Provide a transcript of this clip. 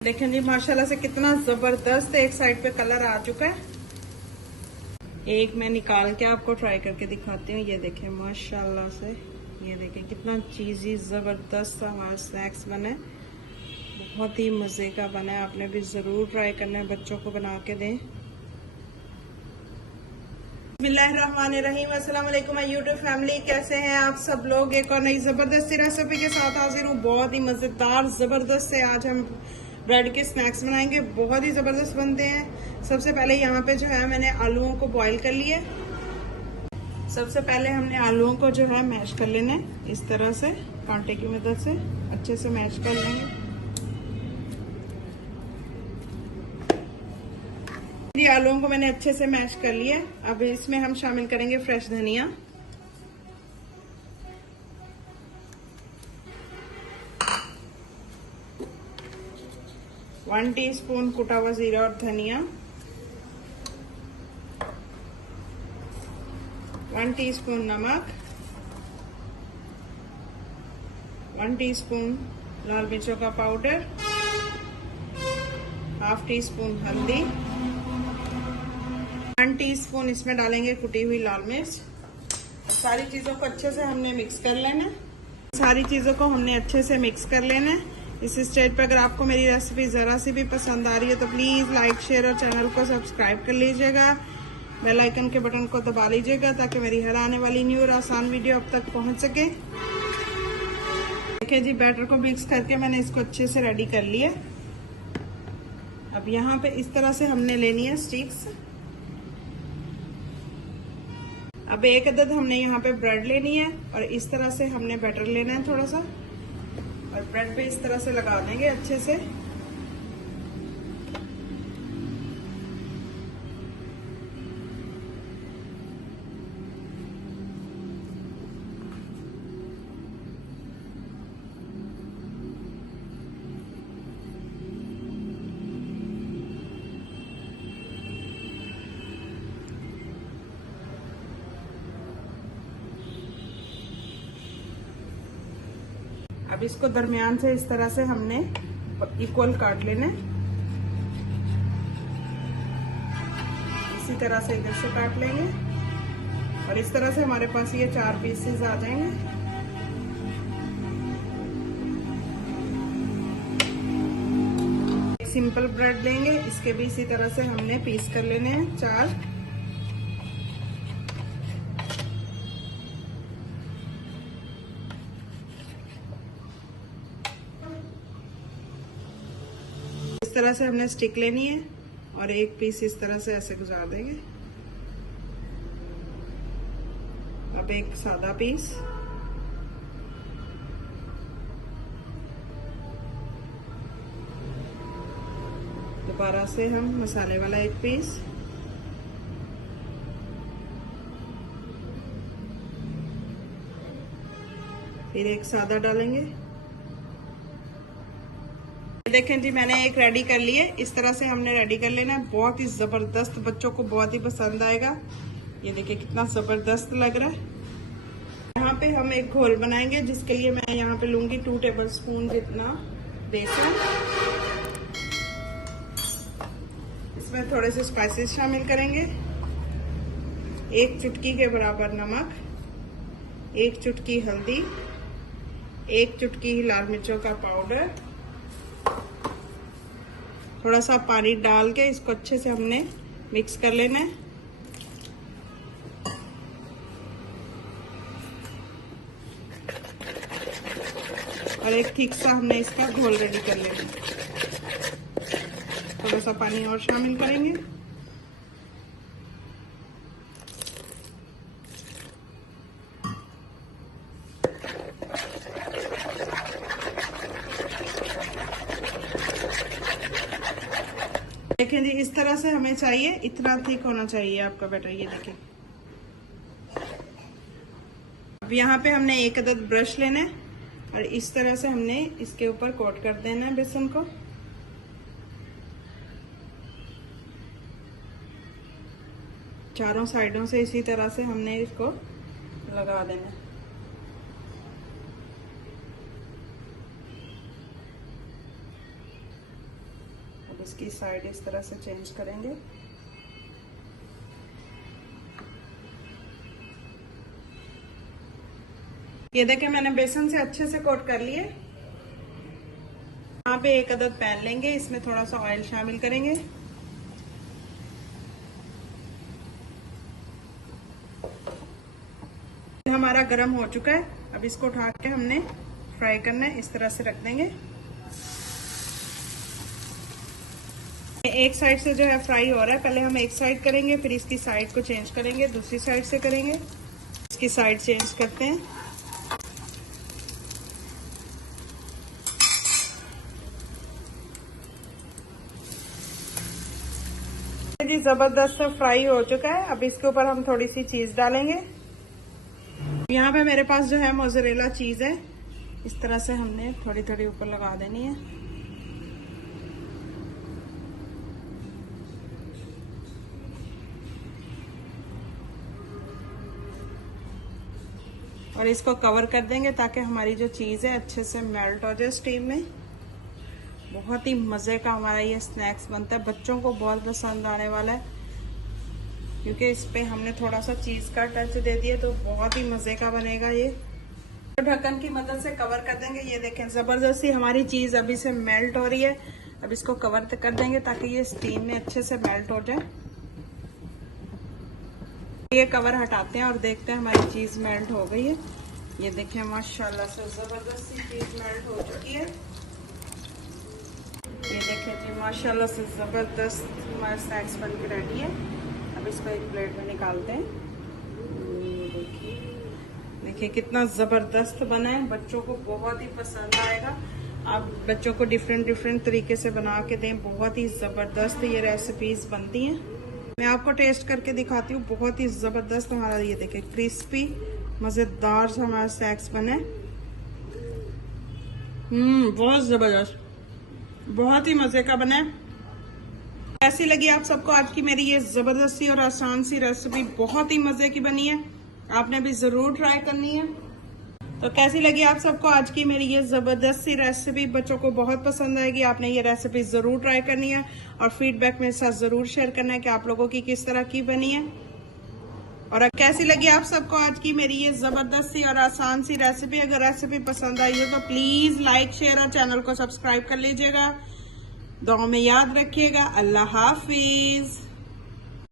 देखें जी माशाल्लाह से कितना जबरदस्त एक साइड पे कलर आ चुका है। एक मैं निकाल के आपको ट्राई करके दिखाती हूँ। ये देखें माशाल्लाह से, ये देखें कितना चीज़ी जबरदस्त हमारा स्नैक्स बना है, बहुत ही मज़े का बना है। आपने भी ज़रूर ट्राई करना है, बच्चों को बना के दें। बिस्मिल्लाहिर्रहमानिर्रहीम, अस्सलाम वालेकुम यूट्यूब फैमिली, कैसे हैं आप सब लोग। एक और नई ज़बरदस्त रेसिपी के साथ हाजिर हूँ। बहुत ही मज़ेदार ज़बरदस्त से आज हम ब्रेड के स्नैक्स बनाएंगे, बहुत ही ज़बरदस्त बनते हैं। सबसे पहले यहाँ पे जो है मैंने आलूओं को बॉईल कर लिया। सबसे पहले हमने आलूओं को जो है मैश कर लेना है, इस तरह से कांटे की मदद से अच्छे से मैश कर लेंगे। ये आलूओं को मैंने अच्छे से मैश कर लिया। अब इसमें हम शामिल करेंगे फ्रेश धनिया, वन टीस्पून कुटा हुआ जीरा और धनिया, 1 टीस्पून नमक, 1 टीस्पून लाल मिर्चों का पाउडर, हाफ टी स्पून हल्दी, 1 टीस्पून इसमें डालेंगे कुटी हुई लाल मिर्च। सारी चीज़ों को अच्छे से हमने मिक्स कर लेना है। सारी चीज़ों को हमने अच्छे से मिक्स कर लेना है। इस स्टेज पर अगर आपको मेरी रेसिपी ज़रा सी भी पसंद आ रही है तो प्लीज़ लाइक, शेयर और चैनल को सब्सक्राइब कर लीजिएगा। बेल आइकन के बटन को दबा लीजिएगा ताकि मेरी हर आने वाली न्यू और आसान वीडियो अब तक पहुंच सके। देखिए जी, बैटर को मिक्स करके मैंने इसको अच्छे से रेडी कर लिया। अब यहाँ पे इस तरह से हमने लेनी है स्टिक्स। अब एक अदद हमने यहाँ पे ब्रेड लेनी है और इस तरह से हमने बैटर लेना है थोड़ा सा, और ब्रेड पे इस तरह से लगा देंगे अच्छे से। अब इसको दरमियान से इस तरह से हमने इक्वल काट लेना है। इसी तरह से इधर से काट लेंगे और इस तरह से हमारे पास ये 4 पीसेस आ जाएंगे। एक सिंपल ब्रेड लेंगे, इसके भी इसी तरह से हमने पीस कर लेने हैं 4। इस तरह से हमने स्टिक लेनी है और एक पीस इस तरह से ऐसे गुजार देंगे। अब एक सादा पीस, दोबारा से हम मसाले वाला एक पीस, फिर एक सादा डालेंगे। देखें जी, मैंने एक रेडी कर लिए। इस तरह से हमने रेडी कर लेना है, बहुत ही जबरदस्त, बच्चों को बहुत ही पसंद आएगा। ये देखिए कितना जबरदस्त लग रहा है। यहाँ पे हम एक घोल बनाएंगे, जिसके लिए मैं यहाँ पे लूंगी 2 टेबलस्पून जितना बेसन। इसमें थोड़े से स्पाइसेस शामिल करेंगे, 1 चुटकी के बराबर नमक, 1 चुटकी हल्दी, 1 चुटकी लाल मिर्चों का पाउडर, थोड़ा सा पानी डाल के इसको अच्छे से हमने मिक्स कर लेना है। और एक थिक सा हमने इसका घोल रेडी कर लेना है। थोड़ा सा पानी और शामिल करेंगे। देखें जी, इस तरह से हमें चाहिए, इतना थिक होना चाहिए आपका बैटर। ये देखें। अब यहाँ पे हमने एक अदद ब्रश लेना है और इस तरह से हमने इसके ऊपर कोट कर देना है बेसन को। चारों साइडों से इसी तरह से हमने इसको लगा देना है। इसकी साइड इस तरह से चेंज करेंगे। ये देखें मैंने बेसन से अच्छे से कोट कर लिए। यहाँ पे एक अदद पैन लेंगे, इसमें थोड़ा सा ऑयल शामिल करेंगे। हमारा गरम हो चुका है, अब इसको उठा के हमने फ्राई करना है, इस तरह से रख देंगे। एक साइड से जो है फ्राई हो रहा है, पहले हम एक साइड करेंगे, फिर इसकी साइड को चेंज करेंगे, दूसरी साइड से करेंगे। इसकी साइड चेंज करते हैं। जी जबरदस्त फ्राई हो चुका है। अब इसके ऊपर हम थोड़ी सी चीज डालेंगे। यहाँ पे मेरे पास जो है मोज़रेला चीज है, इस तरह से हमने थोड़ी थोड़ी ऊपर लगा देनी है। और इसको कवर कर देंगे ताकि हमारी जो चीज है अच्छे से मेल्ट हो जाए स्टीम में। बहुत ही मजे का हमारा ये स्नैक्स बनता है, बच्चों को बहुत पसंद आने वाला है क्योंकि इस पे हमने थोड़ा सा चीज का टच दे दिया, तो बहुत ही मजे का बनेगा ये। तो ढक्कन की मदद से कवर कर देंगे। ये देखें जबरदस्ती हमारी चीज अभी से मेल्ट हो रही है। अब इसको कवर कर देंगे ताकि ये स्टीम में अच्छे से मेल्ट हो जाए। ये कवर हटाते हैं और देखते हैं हमारी चीज मेल्ट हो गई है। ये देखें माशाल्लाह से जबरदस्ती चीज मेल्ट हो चुकी है। ये देखें जी माशाल्लाह से जबरदस्त हमारा स्नैक्स बन के रेडी है। अब इसको एक प्लेट में निकालते हैं। देखिए कितना जबरदस्त बना है, बच्चों को बहुत ही पसंद आएगा। आप बच्चों को डिफरेंट तरीके से बना के दें, बहुत ही जबरदस्त ये रेसिपीज बनती हैं। मैं आपको टेस्ट करके दिखाती हूँ। बहुत ही जबरदस्त हमारा ये देखें क्रिस्पी मजेदार सा हमारा स्नैक्स बना है। बहुत जबरदस्त, बहुत ही मजे का बना है। कैसी लगी आप सबको आज की मेरी ये जबरदस्ती और आसान सी रेसिपी? बहुत ही मजे की बनी है, आपने भी जरूर ट्राई करनी है। तो कैसी लगी आप सबको आज की मेरी ये जबरदस्त सी रेसिपी? बच्चों को बहुत पसंद आएगी। आपने ये रेसिपी जरूर ट्राई करनी है और फीडबैक मेरे साथ जरूर शेयर करना है कि आप लोगों की किस तरह की बनी है। और कैसी लगी आप सबको आज की मेरी ये जबरदस्त सी और आसान सी रेसिपी? अगर रेसिपी पसंद आई हो तो प्लीज लाइक शेयर और चैनल को सब्सक्राइब कर लीजिएगा। दुआ में याद रखिएगा। अल्लाह हाफिज।